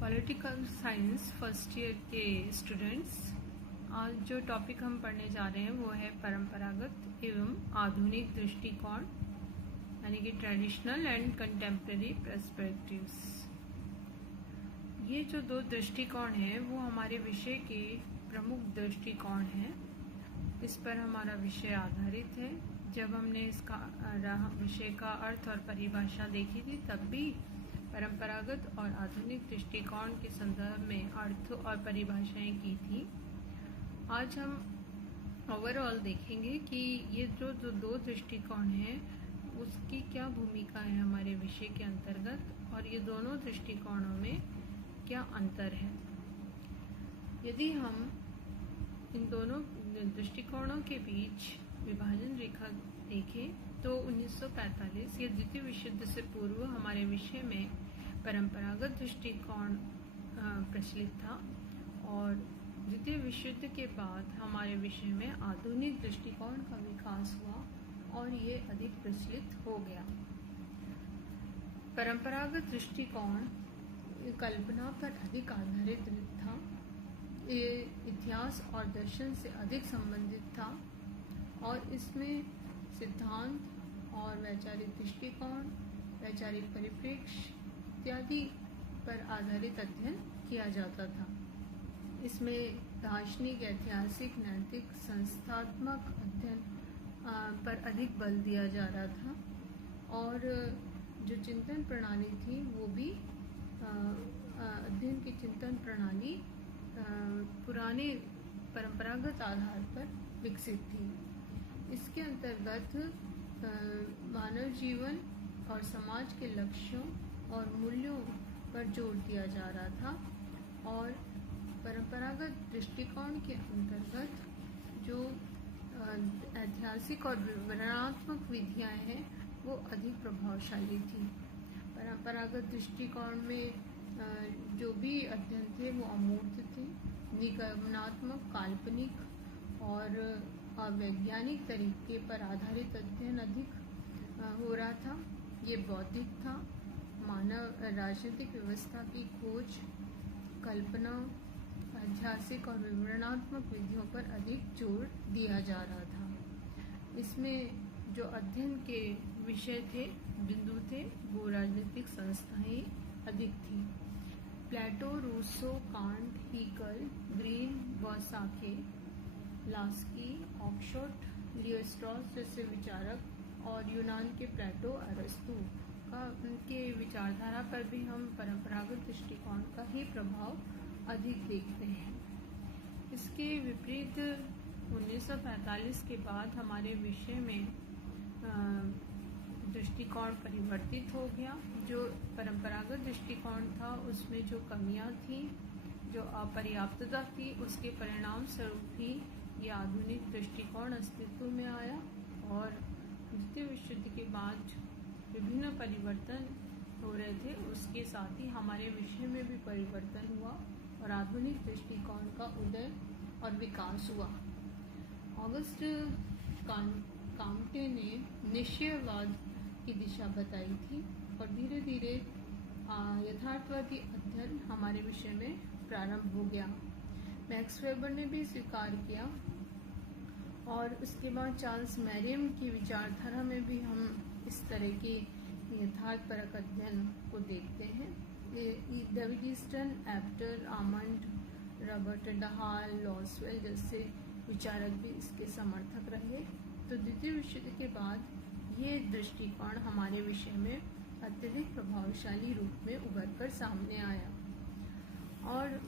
Political science first year के students, आज जो टॉपिक हम पढ़ने जा रहे हैं वो है परंपरागत एवं आधुनिक दृष्टिकोण, यानी कि ट्रेडिशनल एंड कंटेम्प्रेरी पर्सपेक्टिव्स। ये जो दो दृष्टिकोण हैं वो हमारे विषय के प्रमुख दृष्टिकोण हैं। इस पर हमारा विषय आधारित है। जब हमने इसका विषय का अर्थ और परिभाषा देखी थी तब भी परंपरागत और आधुनिक दृष्टिकोण के संदर्भ में अर्थ और परिभाषाएं की थी। आज हम ओवरऑल देखेंगे कि ये जो दो दृष्टिकोण हैं उसकी क्या भूमिका है हमारे विषय के अंतर्गत और ये दोनों दृष्टिकोणों में क्या अंतर है। यदि हम इन दोनों दृष्टिकोणों के बीच विभाजन रेखा देखें तो 1945 या द्वितीय विश्व युद्ध से पूर्व हमारे विषय में परंपरागत दृष्टिकोण प्रचलित था और द्वितीय विश्व युद्ध के बाद हमारे विषय में आधुनिक दृष्टिकोण का विकास हुआ और ये अधिक प्रचलित हो गया। परंपरागत दृष्टिकोण कल्पना पर अधिक आधारित था, ये इतिहास और दर्शन से अधिक संबंधित था और इसमें सिद्धांत और वैचारिक दृष्टिकोण, वैचारिक परिप्रेक्ष्य इत्यादि पर आधारित अध्ययन किया जाता था। इसमें दार्शनिक, ऐतिहासिक, नैतिक, संस्थात्मक अध्ययन पर अधिक बल दिया जा रहा था और जो चिंतन प्रणाली थी वो भी अध्ययन की चिंतन प्रणाली पुराने परंपरागत आधार पर विकसित थी। इसके अंतर्गत मानव जीवन और समाज के लक्ष्यों और मूल्यों पर जोर दिया जा रहा था और परंपरागत दृष्टिकोण के अंतर्गत जो ऐतिहासिक और विवरणात्मक विधियां हैं वो अधिक प्रभावशाली थी। परंपरागत दृष्टिकोण में जो भी अध्ययन थे वो अमूर्त थे, निगमनात्मक, काल्पनिक और वैज्ञानिक तरीके पर आधारित अध्ययन अधिक हो रहा था। ये बौद्धिक था। मानव राजनीतिक व्यवस्था की खोज, कल्पना, ऐतिहासिक और विवरणात्मक विधियों पर अधिक जोर दिया जा रहा था। इसमें जो अध्ययन के विषय थे, बिंदु थे, वो राजनीतिक संस्थाएं अधिक थी। Plato, Rousseau, Kant, Hegel, Green, Bosanquet, Laski, Oxford, Leo Strauss जैसे विचारक और यूनान के प्लेटो, अरस्तु का उनके विचारधारा पर भी हम परंपरागत दृष्टिकोण का ही प्रभाव अधिक देखते हैं। इसके विपरीत 1945 के बाद हमारे विषय में दृष्टिकोण परिवर्तित हो गया। जो परंपरागत दृष्टिकोण था उसमें जो कमियां थी, जो अपर्याप्तता थी, उसके परिणाम स्वरूप ही ये आधुनिक दृष्टिकोण अस्तित्व में आया और द्वितीय विश्व युद्ध के बाद विभिन्न परिवर्तन हो रहे थे, उसके साथ ही हमारे विषय में भी परिवर्तन हुआ और आधुनिक दृष्टिकोण का उदय और विकास हुआ। ऑगस्ट कांटे ने निश्चयवाद की दिशा बताई थी और धीरे धीरे यथार्थवादी अध्ययन हमारे विषय में प्रारंभ हो गया। मैक्स वेबर ने भी स्वीकार किया और उसके बाद चार्ल्स मैरियम की विचारधारा में भी हम इस तरह के यथार्थपरक अध्ययन को देखते हैं। David Easton, एप्टर, almond, Robert Dahal, Lasswell जैसे विचारक भी इसके समर्थक रहे। तो द्वितीय विश्व युद्ध के बाद ये दृष्टिकोण हमारे विषय में अत्यधिक प्रभावशाली रूप में उभर कर सामने आया और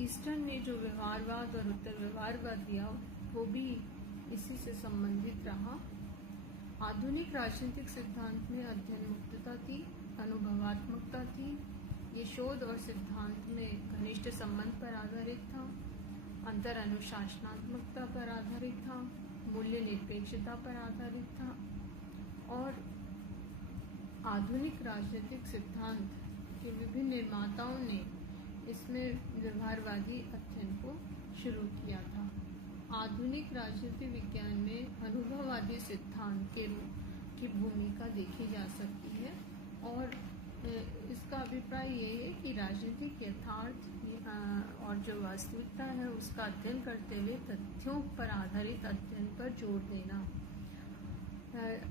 ईस्टर्न ने जो व्यवहारवाद और उत्तर व्यवहारवाद दिया वो भी इसी से संबंधित रहा। आधुनिक राजनीतिक सिद्धांत में अध्ययन मुक्तता थी, अनुभवात्मकता थी। ये शोध और सिद्धांत में घनिष्ठ संबंध पर आधारित था, अंतर अनुशासनात्मकता पर आधारित था, मूल्य निरपेक्षता पर आधारित था और आधुनिक राजनीतिक सिद्धांत के विभिन्न निर्माताओं ने इसमें व्यवहारवादी अध्ययन को शुरू किया था। आधुनिक राजनीति विज्ञान में अनुभववादी सिद्धांत की भूमिका देखी जा सकती है और इसका अभिप्राय ये है कि राजनीतिक यथार्थ और जो वास्तविकता है उसका अध्ययन करते हुए तथ्यों पर आधारित अध्ययन पर जोर देना।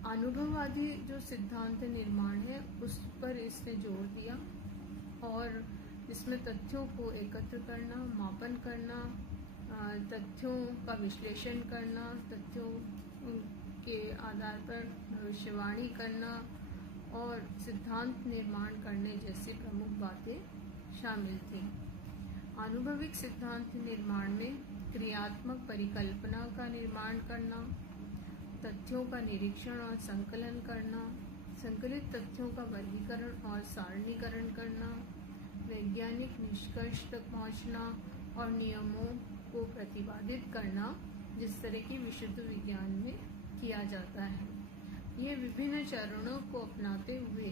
अनुभववादी जो सिद्धांत निर्माण है उस पर इसने जोर दिया और इसमें तथ्यों को एकत्र करना, मापन करना, तथ्यों का विश्लेषण करना, तथ्यों के आधार पर भविष्यवाणी करना और सिद्धांत निर्माण करने जैसी प्रमुख बातें शामिल थी। आनुभविक सिद्धांत निर्माण में क्रियात्मक परिकल्पना का निर्माण करना, तथ्यों का निरीक्षण और संकलन करना, संकलित तथ्यों का वर्गीकरण और सारणीकरण करना, वैज्ञानिक निष्कर्ष तक पहुंचना और नियमों को प्रतिपादित करना जिस तरह की विशुद्ध विज्ञान में किया जाता है। ये विभिन्न चरणों को अपनाते हुए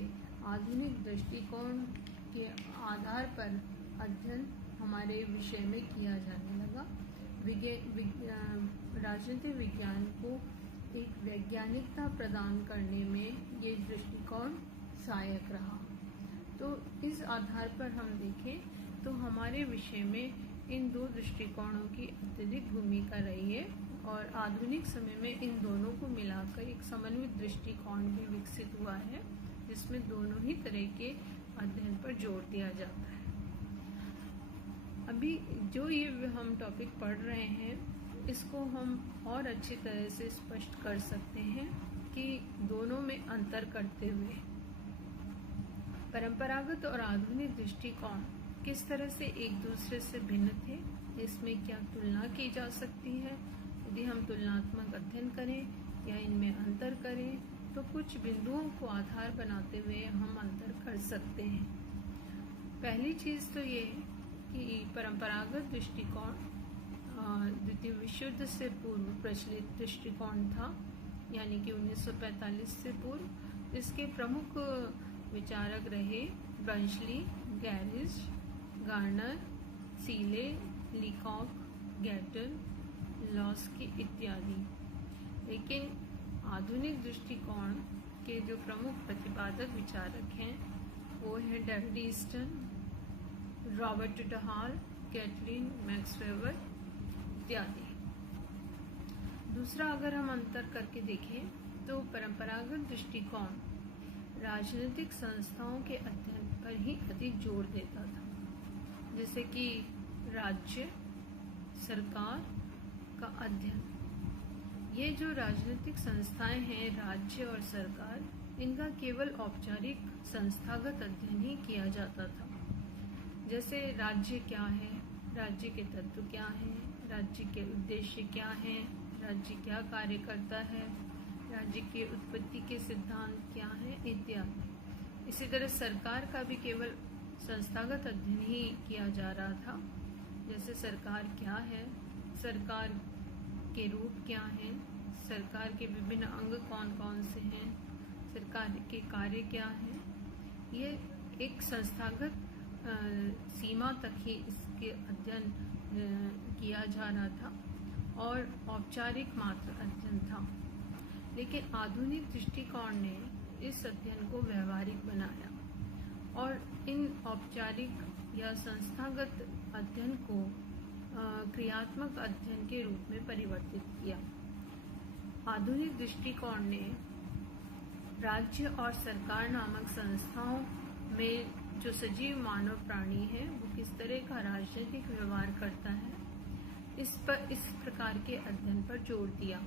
आधुनिक दृष्टिकोण के आधार पर अध्ययन हमारे विषय में किया जाने लगा। राजनीतिक विज्ञान को एक वैज्ञानिकता प्रदान करने में ये दृष्टिकोण सहायक रहा। तो इस आधार पर हम देखें तो हमारे विषय में इन दो दृष्टिकोणों की अत्यधिक भूमिका रही है और आधुनिक समय में इन दोनों को मिलाकर एक समन्वित दृष्टिकोण भी विकसित हुआ है जिसमें दोनों ही तरह के अध्ययन पर जोर दिया जाता है। अभी जो ये हम टॉपिक पढ़ रहे हैं इसको हम और अच्छी तरह से स्पष्ट कर सकते हैं कि दोनों में अंतर करते हुए परंपरागत और आधुनिक दृष्टिकोण किस तरह से एक दूसरे से भिन्न थे, इसमें क्या तुलना की जा सकती है। यदि हम तुलनात्मक अध्ययन करें या इनमें अंतर करें तो कुछ बिंदुओं को आधार बनाते हुए हम अंतर कर सकते हैं। पहली चीज़ तो ये कि परंपरागत दृष्टिकोण द्वितीय विश्व युद्ध से पूर्व प्रचलित दृष्टिकोण था, यानी कि 1945 से पूर्व। इसके प्रमुख विचारक रहे ब्रंशली, गैरिज, गार्नर, सीले, लीकॉक, गैटन, लॉस्की इत्यादि। लेकिन आधुनिक दृष्टिकोण के जो प्रमुख प्रतिपादक विचारक हैं वो हैं David Easton, Robert Dahal, Catherine मैक्सवेवर इत्यादि। दूसरा अगर हम अंतर करके देखें तो परंपरागत दृष्टिकोण राजनीतिक संस्थाओं के अध्ययन पर ही अधिक जोर देता था, जैसे कि राज्य सरकार का अध्ययन। ये जो राजनीतिक संस्थाएं हैं, राज्य और सरकार, इनका केवल औपचारिक संस्थागत अध्ययन ही किया जाता था। जैसे राज्य क्या है, राज्य के तत्व क्या हैं, राज्य के उद्देश्य क्या हैं, राज्य क्या कार्य करता है, राज्य की उत्पत्ति के सिद्धांत क्या हैं इत्यादि। इसी तरह सरकार का भी केवल संस्थागत अध्ययन ही किया जा रहा था, जैसे सरकार क्या है, सरकार के रूप क्या हैं, सरकार के विभिन्न अंग कौन कौन से हैं, सरकार के कार्य क्या हैं। ये एक संस्थागत सीमा तक ही इसके अध्ययन किया जा रहा था और औपचारिक मात्र अध्ययन था। लेकिन आधुनिक दृष्टिकोण ने इस अध्ययन को व्यवहारिक बनाया और इन औपचारिक या संस्थागत अध्ययन को क्रियात्मक अध्ययन के रूप में परिवर्तित किया। आधुनिक दृष्टिकोण ने राज्य और सरकार नामक संस्थाओं में जो सजीव मानव प्राणी है वो किस तरह का राजनीतिक व्यवहार करता है, इस प्रकार के अध्ययन पर जोर दिया।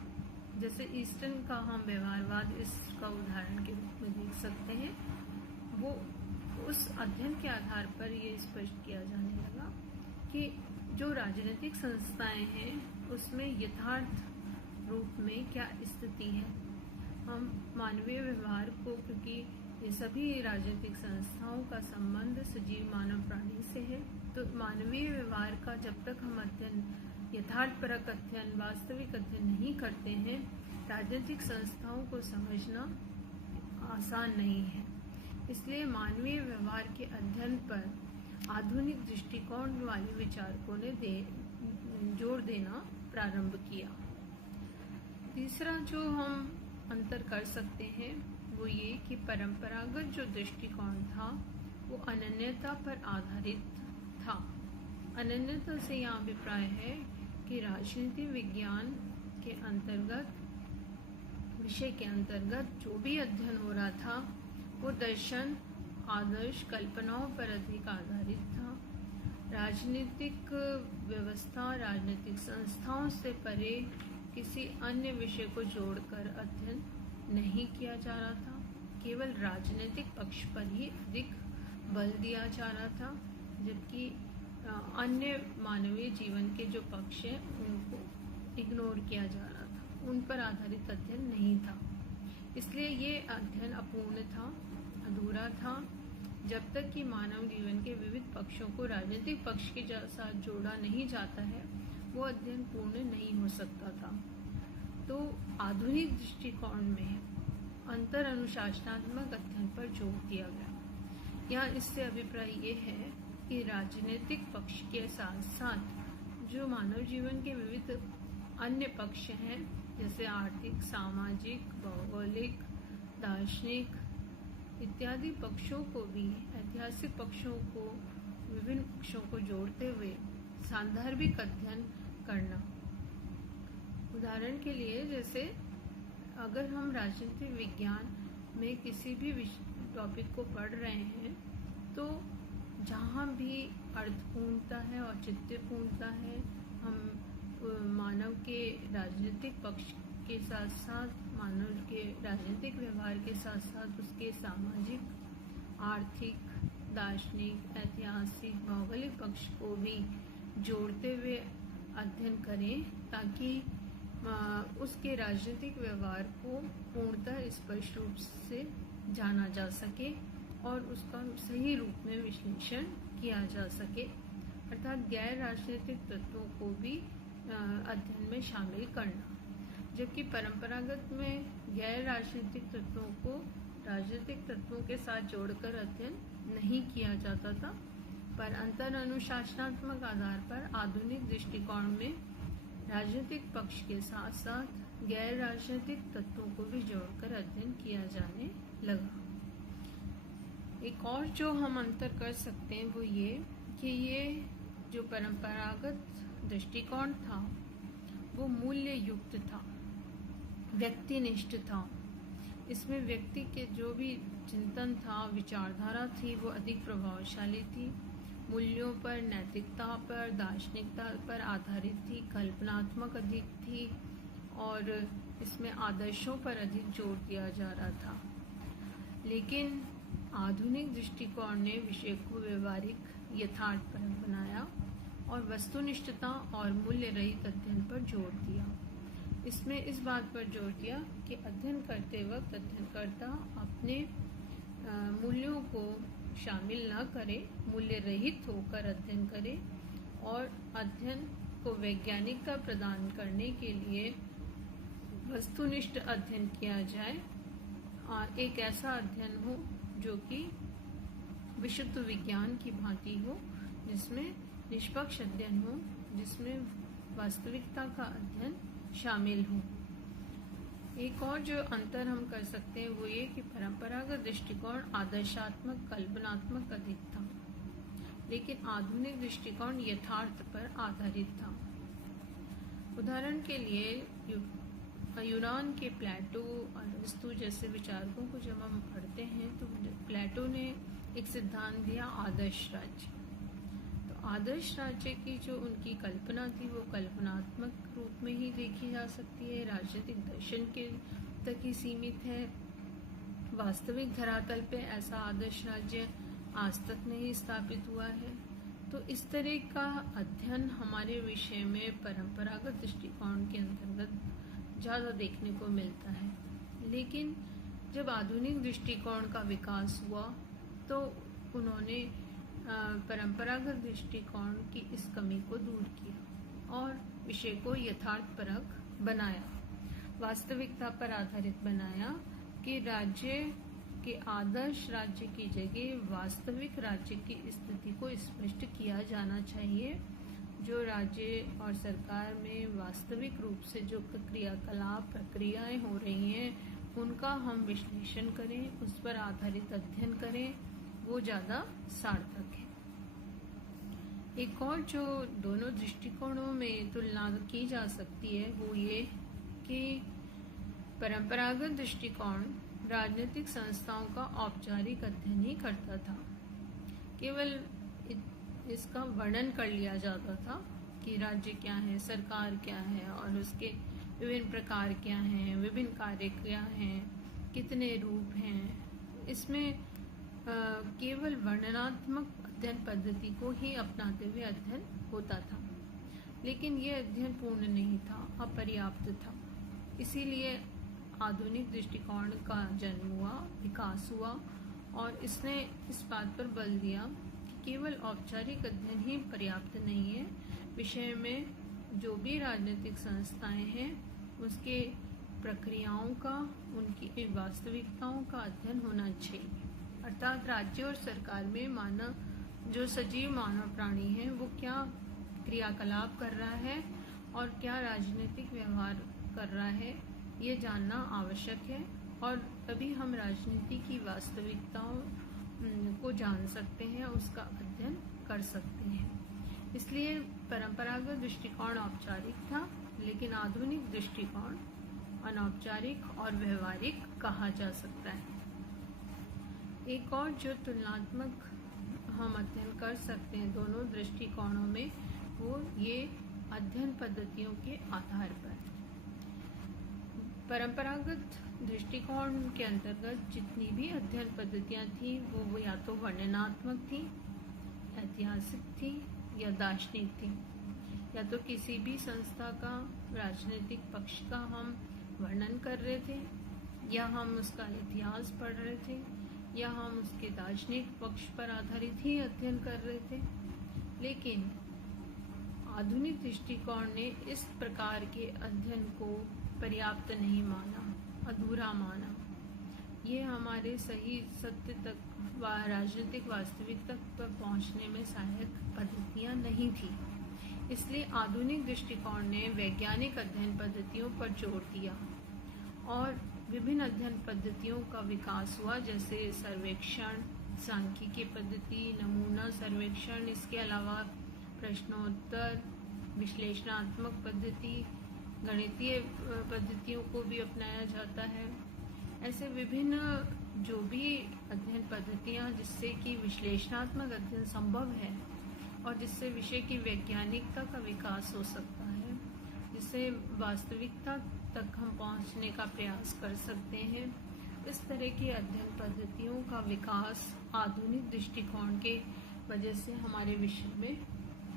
जैसे ईस्टर्न का हम व्यवहारवाद इसका उदाहरण के रूप में देख सकते हैं। वो उस अध्ययन के आधार पर ये स्पष्ट किया जाने लगा कि जो राजनीतिक संस्थाएं हैं उसमें यथार्थ रूप में क्या स्थिति है। हम मानवीय व्यवहार को, क्योंकि ये सभी राजनीतिक संस्थाओं का संबंध सजीव मानव प्राणी से है, तो मानवीय व्यवहार का जब तक हम अध्ययन, यथार्थपरक अध्ययन, वास्तविक अध्ययन नहीं करते हैं, राजनीतिक संस्थाओं को समझना आसान नहीं है। इसलिए मानवीय व्यवहार के अध्ययन पर आधुनिक दृष्टिकोण वाले विचारकों ने जोर देना प्रारंभ किया। तीसरा जो हम अंतर कर सकते हैं वो ये कि परंपरागत जो दृष्टिकोण था वो अनन्यता पर आधारित था। अनन्यता से यह अभिप्राय है कि राजनीति विज्ञान के अंतर्गत, विषय के अंतर्गत जो भी अध्ययन हो रहा था वो दर्शन, आदर्श, कल्पनाओं पर अधिक आधारित था। राजनीतिक व्यवस्था, राजनीतिक संस्थाओं से परे किसी अन्य विषय को जोड़कर अध्ययन नहीं किया जा रहा था। केवल राजनीतिक पक्ष पर ही अधिक बल दिया जा रहा था, जबकि अन्य मानवीय जीवन के जो पक्ष हैं उनको इग्नोर किया जा रहा था, उन पर आधारित अध्ययन नहीं था। इसलिए ये अध्ययन अपूर्ण था, अधूरा था। जब तक कि मानव जीवन के विविध पक्षों को राजनीतिक पक्ष के साथ जोड़ा नहीं जाता है, वो अध्ययन पूर्ण नहीं हो सकता था। तो आधुनिक दृष्टिकोण में अंतर अनुशासनात्मक अध्ययन पर जोर दिया गया। यहाँ इससे अभिप्राय ये है कि राजनीतिक पक्ष के साथ साथ जो मानव जीवन के विविध अन्य पक्ष हैं, जैसे आर्थिक, सामाजिक, भौगोलिक, दार्शनिक इत्यादि पक्षों को भी, ऐतिहासिक पक्षों को, विभिन्न पक्षों को जोड़ते हुए सांदर्भिक अध्ययन करना। उदाहरण के लिए, जैसे अगर हम राजनीतिक विज्ञान में किसी भी टॉपिक को पढ़ रहे हैं तो जहाँ भी अर्थपूर्णता है, औचित्यपूर्णता है, हम मानव के राजनीतिक पक्ष के साथ साथ, मानव के राजनीतिक व्यवहार के साथ साथ उसके सामाजिक, आर्थिक, दार्शनिक, ऐतिहासिक, भौगोलिक पक्ष को भी जोड़ते हुए अध्ययन करें, ताकि उसके राजनीतिक व्यवहार को पूर्णतः स्पष्ट रूप से जाना जा सके और उसका सही रूप में विश्लेषण किया जा सके। अर्थात गैर राजनीतिक तत्वों को भी अध्ययन में शामिल करना। जबकि परंपरागत में गैर राजनीतिक तत्वों को राजनीतिक तत्वों के साथ जोड़कर अध्ययन नहीं किया जाता था, पर अंतर अनुशासनात्मक आधार पर आधुनिक दृष्टिकोण में राजनीतिक पक्ष के साथ साथ गैर राजनीतिक तत्वों को भी जोड़कर अध्ययन किया जाने लगा। एक और जो हम अंतर कर सकते हैं वो ये कि ये जो परंपरागत दृष्टिकोण था वो मूल्य युक्त था, व्यक्तिनिष्ठ था। इसमें व्यक्ति के जो भी चिंतन था, विचारधारा थी, वो अधिक प्रभावशाली थी, मूल्यों पर, नैतिकता पर, दार्शनिकता पर आधारित थी, कल्पनात्मक अधिक थी और इसमें आदर्शों पर अधिक जोर दिया जा रहा था। लेकिन आधुनिक दृष्टिकोण ने विषय को व्यवहारिक, यथार्थपरक बनाया और वस्तुनिष्ठता और मूल्य रहित अध्ययन पर जोर दिया। इसमें इस बात पर जोर दिया कि अध्ययन करते वक्त अध्ययनकर्ता अपने मूल्यों को शामिल न करे, मूल्य रहित होकर अध्ययन करे और अध्ययन को वैज्ञानिकता प्रदान करने के लिए वस्तुनिष्ठ अध्ययन किया जाए। एक ऐसा अध्ययन हो जो कि विशुद्ध विज्ञान की भांति हो, जिसमें निष्पक्ष अध्ययन हो, जिसमें वास्तविकता का अध्ययन शामिल हो। एक और जो अंतर हम कर सकते हैं वो ये कि परंपरागत दृष्टिकोण आदर्शात्मक, कल्पनात्मक अधिक था, लेकिन आधुनिक दृष्टिकोण यथार्थ पर आधारित था। उदाहरण के लिए यूनान के प्लेटो, अरस्तु जैसे विचारकों को जब हम पढ़ते हैं तो प्लेटो ने एक सिद्धांत दिया, आदर्श राज्य। तो आदर्श राज्य की जो उनकी कल्पना थी वो कल्पनात्मक रूप में ही देखी जा सकती है, राजनीतिक दर्शन के तक ही सीमित है। वास्तविक धरातल पे ऐसा आदर्श राज्य आज तक नहीं स्थापित हुआ है। तो इस तरह का अध्ययन हमारे विषय में परंपरागत दृष्टिकोण के अंतर्गत ज़्यादा देखने को मिलता है। लेकिन जब आधुनिक दृष्टिकोण का विकास हुआ तो उन्होंने परंपरागत दृष्टिकोण की इस कमी को दूर किया और विषय को यथार्थपरक बनाया, वास्तविकता पर आधारित बनाया कि राज्य के आदर्श राज्य की जगह वास्तविक राज्य की स्थिति को स्पष्ट किया जाना चाहिए। जो राज्य और सरकार में वास्तविक रूप से जो क्रियाकलाप, प्रक्रियाएं हो रही हैं उनका हम विश्लेषण करें, उस पर आधारित अध्ययन करें, वो ज़्यादा सार्थक है। एक और जो दोनों दृष्टिकोणों में तुलना की जा सकती है वो ये कि परंपरागत दृष्टिकोण राजनीतिक संस्थाओं का औपचारिक अध्ययन ही करता था। केवल इसका वर्णन कर लिया जाता था कि राज्य क्या है, सरकार क्या है और उसके विभिन्न प्रकार क्या हैं, विभिन्न कार्य क्या हैं, कितने रूप हैं। इसमें केवल वर्णनात्मक अध्ययन पद्धति को ही अपनाते हुए अध्ययन होता था, लेकिन यह अध्ययन पूर्ण नहीं था, अपर्याप्त था। इसीलिए आधुनिक दृष्टिकोण का जन्म हुआ, विकास हुआ और इसने इस बात पर बल दिया कि केवल औपचारिक अध्ययन ही पर्याप्त नहीं है। विषय में जो भी राजनीतिक संस्थाएं हैं उसके प्रक्रियाओं का, उनकी वास्तविकताओं का अध्ययन होना चाहिए। अर्थात राज्य और सरकार में मानव, जो सजीव मानव प्राणी है, वो क्या क्रियाकलाप कर रहा है और क्या राजनीतिक व्यवहार कर रहा है, ये जानना आवश्यक है। और तभी हम राजनीति की वास्तविकताओं को जान सकते हैं, उसका अध्ययन कर सकते हैं। इसलिए परंपरागत दृष्टिकोण औपचारिक था, लेकिन आधुनिक दृष्टिकोण अनौपचारिक और व्यवहारिक कहा जा सकता है। एक और जो तुलनात्मक हम अध्ययन कर सकते हैं दोनों दृष्टिकोणों में, वो ये अध्ययन पद्धतियों के आधार पर। परंपरागत दृष्टिकोण के अंतर्गत जितनी भी अध्ययन पद्धतियां थी वो या तो वर्णनात्मक थी, ऐतिहासिक थी या दार्शनिक थी। या तो किसी भी संस्था का राजनीतिक पक्ष का हम वर्णन कर रहे थे, या हम उसका इतिहास पढ़ रहे थे, या हम उसके दार्शनिक पक्ष पर आधारित ही अध्ययन कर रहे थे। लेकिन आधुनिक दृष्टिकोण ने इस प्रकार के अध्ययन को पर्याप्त नहीं माना, अधूरा माना। ये हमारे सही सत्य तक व राजनीतिक वास्तविकता पर पहुंचने में सहायक पद्धतियां नहीं थी। इसलिए आधुनिक दृष्टिकोण ने वैज्ञानिक अध्ययन पद्धतियों पर जोर दिया और विभिन्न अध्ययन पद्धतियों का विकास हुआ, जैसे सर्वेक्षण, सांख्यिकी पद्धति, नमूना सर्वेक्षण, इसके अलावा प्रश्नोत्तर, विश्लेषणात्मक पद्धति, गणितीय पद्धतियों को भी अपनाया जाता है। ऐसे विभिन्न जो भी अध्ययन पद्धतियां जिससे कि विश्लेषणात्मक अध्ययन संभव है और जिससे विषय की वैज्ञानिकता का विकास हो सकता है, जिससे वास्तविकता तक हम पहुंचने का प्रयास कर सकते हैं, इस तरह की अध्ययन पद्धतियों का विकास आधुनिक दृष्टिकोण के वजह से हमारे विषय में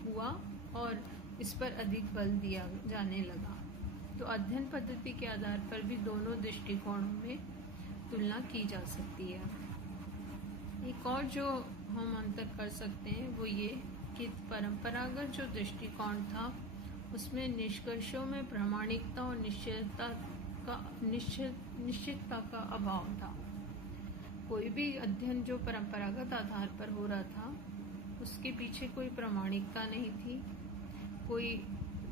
हुआ और इस पर अधिक बल दिया जाने लगा। तो अध्ययन पद्धति के आधार पर भी दोनों दृष्टिकोणों में तुलना की जा सकती है। एक और जो हम अंतर कर सकते हैं वो ये कि परंपरागत जो दृष्टिकोण था उसमें निष्कर्षों में प्रामाणिकता और निश्चितता का अभाव था। कोई भी अध्ययन जो परंपरागत आधार पर हो रहा था उसके पीछे कोई प्रामाणिकता नहीं थी, कोई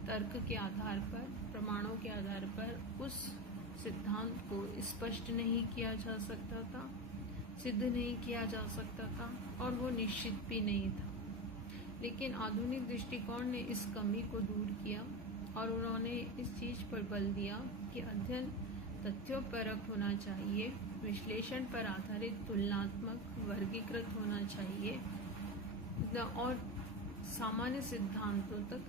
तर्क के आधार पर, प्रमाणों के आधार पर उस सिद्धांत को स्पष्ट नहीं किया जा सकता था, सिद्ध नहीं किया जा सकता था और वो निश्चित भी नहीं था। लेकिन आधुनिक दृष्टिकोण ने इस कमी को दूर किया और उन्होंने इस चीज पर बल दिया कि अध्ययन तथ्योपरक होना चाहिए, विश्लेषण पर आधारित, तुलनात्मक, वर्गीकृत होना चाहिए और सामान्य सिद्धांतों तक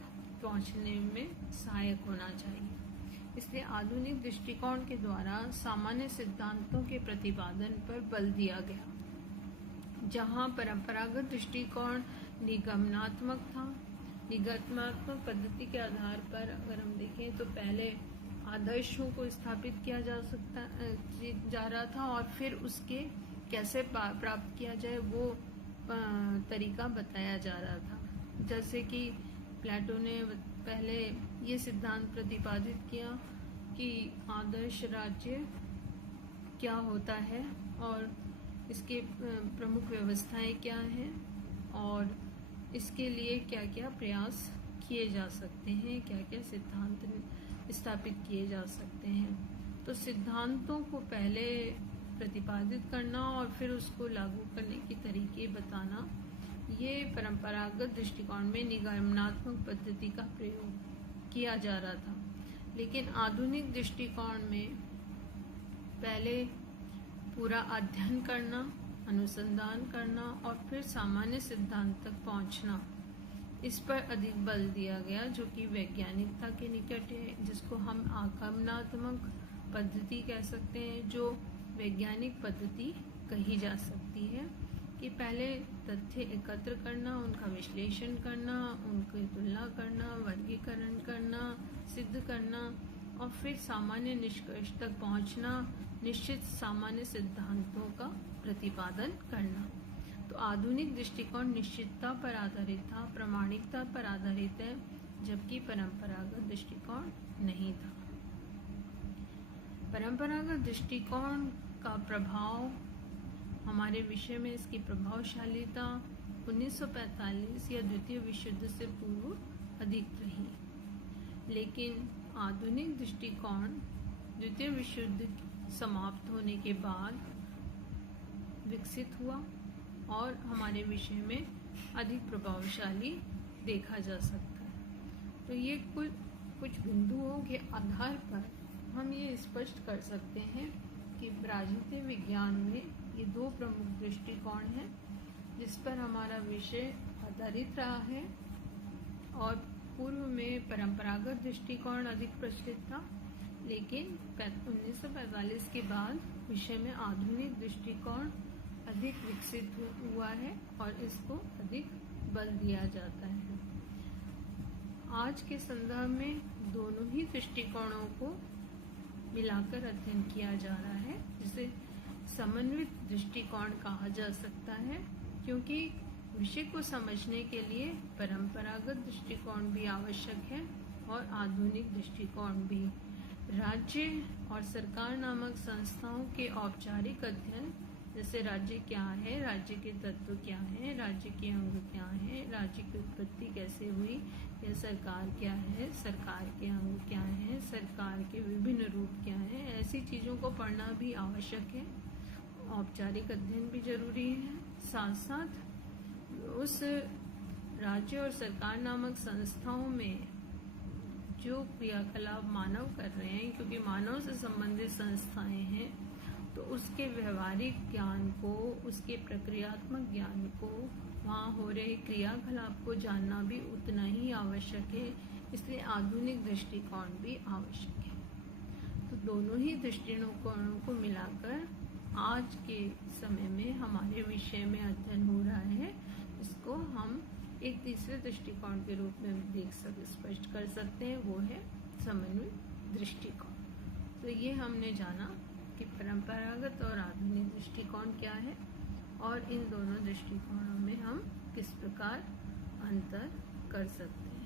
पहुंचने में सहायक होना चाहिए। इसलिए आधुनिक दृष्टिकोण के द्वारा सामान्य सिद्धांतों के प्रतिपादन पर बल दिया गया। जहां परंपरागत दृष्टिकोण निगमनात्मक था, निगमनात्मक पद्धति के आधार पर अगर हम देखें तो पहले आदर्शों को स्थापित किया जा रहा था और फिर उसके कैसे प्राप्त किया जाए वो तरीका बताया जा रहा था। जैसे कि प्लेटो ने पहले ये सिद्धांत प्रतिपादित किया कि आदर्श राज्य क्या होता है और इसके प्रमुख व्यवस्थाएं क्या हैं और इसके लिए क्या क्या प्रयास किए जा सकते हैं, क्या क्या सिद्धांत स्थापित किए जा सकते हैं। तो सिद्धांतों को पहले प्रतिपादित करना और फिर उसको लागू करने के तरीके बताना, ये परंपरागत दृष्टिकोण में निगमनात्मक पद्धति का प्रयोग किया जा रहा था। लेकिन आधुनिक दृष्टिकोण में पहले पूरा अध्ययन करना, अनुसंधान करना और फिर सामान्य सिद्धांत तक पहुंचना, इस पर अधिक बल दिया गया, जो कि वैज्ञानिकता के निकट है, जिसको हम आगमनात्मक पद्धति कह सकते हैं, जो वैज्ञानिक पद्धति कही जा सकती है कि पहले तथ्य एकत्र करना, उनका विश्लेषण करना, उनकी तुलना करना, वर्गीकरण करना, सिद्ध करना और फिर सामान्य निष्कर्ष तक पहुंचना, निश्चित सामान्य सिद्धांतों का प्रतिपादन करना। तो आधुनिक दृष्टिकोण निश्चितता पर आधारित था, प्रामाणिकता पर आधारित है, जबकि परंपरागत दृष्टिकोण नहीं था। परंपरागत दृष्टिकोण का प्रभाव हमारे विषय में, इसकी प्रभावशालीता 1945 या द्वितीय विश्व युद्ध से पूर्व अधिक रही। लेकिन आधुनिक दृष्टिकोण द्वितीय विश्व युद्ध समाप्त होने के बाद विकसित हुआ और हमारे विषय में अधिक प्रभावशाली देखा जा सकता है। तो ये कुछ बिंदुओं के आधार पर हम ये स्पष्ट कर सकते हैं कि राजनीति विज्ञान में ये दो प्रमुख दृष्टिकोण हैं जिस पर हमारा विषय आधारित रहा है। और पूर्व में परंपरागत दृष्टिकोण अधिक प्रचलित था, लेकिन 1945 के बाद विषय में आधुनिक दृष्टिकोण अधिक विकसित हुआ है और इसको अधिक बल दिया जाता है। आज के संदर्भ में दोनों ही दृष्टिकोणों को मिलाकर अध्ययन किया जा रहा है, जिसे समन्वित दृष्टिकोण कहा जा सकता है, क्योंकि विषय को समझने के लिए परंपरागत दृष्टिकोण भी आवश्यक है और आधुनिक दृष्टिकोण भी। राज्य और सरकार नामक संस्थाओं के औपचारिक अध्ययन, जैसे राज्य क्या है, राज्य के तत्व क्या हैं, राज्य के अंग क्या हैं, राज्य की उत्पत्ति कैसे हुई, या सरकार क्या है, सरकार के अंग क्या हैं, सरकार के विभिन्न रूप क्या हैं, ऐसी चीज़ों को पढ़ना भी आवश्यक है। औपचारिक अध्ययन भी जरूरी है। साथ साथ उस राज्य और सरकार नामक संस्थाओं में जो क्रियाकलाप मानव कर रहे हैं, क्योंकि मानव से संबंधित संस्थाएं हैं, तो उसके व्यवहारिक ज्ञान को, उसके प्रक्रियात्मक ज्ञान को, वहाँ हो रहे क्रियाकलाप को जानना भी उतना ही आवश्यक है। इसलिए आधुनिक दृष्टिकोण भी आवश्यक है। तो दोनों ही दृष्टिकोणों को मिलाकर आज के समय में हमारे विषय में अध्ययन हो रहा है। इसको हम एक तीसरे दृष्टिकोण के रूप में स्पष्ट कर सकते हैं, वो है समन्वित दृष्टिकोण। तो ये हमने जाना कि परंपरागत और आधुनिक दृष्टिकोण क्या है और इन दोनों दृष्टिकोणों में हम किस प्रकार अंतर कर सकते हैं।